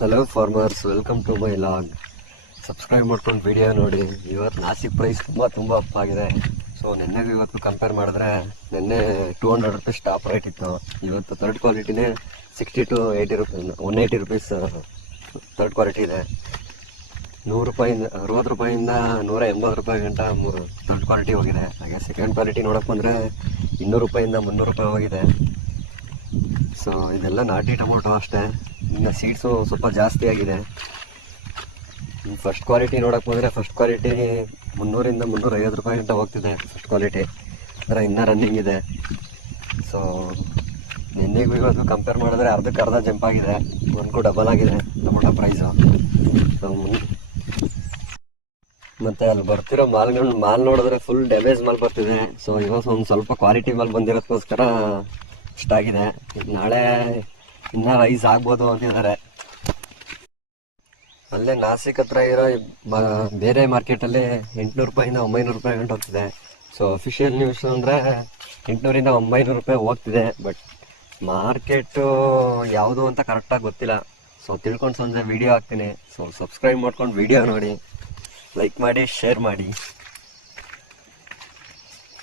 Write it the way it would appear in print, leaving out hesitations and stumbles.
Hello farmers, welcome to my log. Subscribe ಮಾಡ್ಕೊಂಡು video ನೋಡಿ. ಇವತ್ತು ನಾಸಿಕ್ ಪ್ರೈಸ್ ತುಂಬ ಅಪ್ ಆಗಿದೆ. ಸೊ ನಿನ್ನೆಗೂ ಇವತ್ತು ಕಂಪೇರ್ ಮಾಡಿದ್ರೆ ನಿನ್ನೆ 200 ರೂಪೀಸ್ ಟಾಪ್ ರೇಟ್ ಇತ್ತು. ಇವತ್ತು ಥರ್ಡ್ ಕ್ವಾಲಿಟಿನೇ 60 to 80 rupees, 180 rupees third quality ಇದೆ. 100 ರೂಪಾಯಿಂದ 60 ರೂಪಾಯಿಂದ 180 ರೂಪಾಯಿ ಗಂಟ ಥರ್ಡ್ ಕ್ವಾಲಿಟಿ ಹೋಗಿದೆ. ಹಾಗೆ ಸೆಕೆಂಡ್ ಕ್ವಾಲಿಟಿ ನೋಡೋಕೆ ಬಂದರೆ 200 ರೂಪಾಯಿಂದ 300 ರೂಪಾಯಿ ಹೋಗಿದೆ. ಸೊ ಇದೆಲ್ಲ ನಾಟಿ ಟೊಮೊಟೊ ಅಷ್ಟೇ. ಇನ್ನು ಸೀಡ್ಸು ಸ್ವಲ್ಪ ಜಾಸ್ತಿ ಆಗಿದೆ. ಫಸ್ಟ್ ಕ್ವಾಲಿಟಿ ನೋಡೋಕೆ ಬಂದರೆ ಫಸ್ಟ್ ಕ್ವಾಲಿಟಿ 300ರಿಂದ 350 ರೂಪಾಯಿ ಗಂಟ ಹೋಗ್ತಿದೆ. ಫಸ್ಟ್ ಕ್ವಾಲಿಟಿ ಅದರ ಇನ್ನೂ ರನ್ನಿಂಗ್ ಇದೆ. ಸೊ ನಿನ್ನೆಗೂ ಇವತ್ತು ಕಂಪೇರ್ ಮಾಡಿದ್ರೆ ಅರ್ಧಕ್ಕೆ ಜಂಪ್ ಆಗಿದೆ. ಒಂದಕ್ಕೂ ಡಬಲ್ ಆಗಿದೆ ಟೊಮೊಟೊ ಪ್ರೈಸು. ಸೊ ಮತ್ತು ಅಲ್ಲಿ ಬರ್ತಿರೋ ಮಾಲ್ ನೋಡಿದ್ರೆ ಫುಲ್ ಡ್ಯಾಮೇಜ್ ಮಾಲ್ ಬರ್ತಿದೆ. ಸೊ ಇವತ್ತು ಒಂದು ಸ್ವಲ್ಪ ಕ್ವಾಲಿಟಿ ಮಾಲ್ ಬಂದಿರೋದಕ್ಕೋಸ್ಕರ ಇಷ್ಟಾಗಿದೆ. ನಾಳೆ ಇನ್ನೂ ರೈಸ್ ಆಗ್ಬೋದು ಅಂತಿದ್ದಾರೆ. ಅಲ್ಲೇ ನಾಸಿಕ್ ಹತ್ರ ಇರೋ ಬೇರೆ ಮಾರ್ಕೆಟಲ್ಲಿ 800 ರೂಪಾಯಿಂದ 900 ರೂಪಾಯಿ ಗಂಟು ಹೋಗ್ತಿದೆ. ಸೊ ಅಫಿಷಿಯಲ್ ನ್ಯೂಸ್ ಅಂದರೆ 800ರಿಂದ 900 ರೂಪಾಯಿ ಹೋಗ್ತಿದೆ. ಬಟ್ ಮಾರ್ಕೆಟು ಯಾವುದು ಅಂತ ಕರೆಕ್ಟಾಗಿ ಗೊತ್ತಿಲ್ಲ. ಸೊ ತಿಳ್ಕೊಂಡು ಸಂಜೆ ವೀಡಿಯೋ ಹಾಕ್ತೀನಿ. ಸೊ ಸಬ್ಸ್ಕ್ರೈಬ್ ಮಾಡ್ಕೊಂಡು ವೀಡಿಯೋ ನೋಡಿ, ಲೈಕ್ ಮಾಡಿ, ಶೇರ್ ಮಾಡಿ.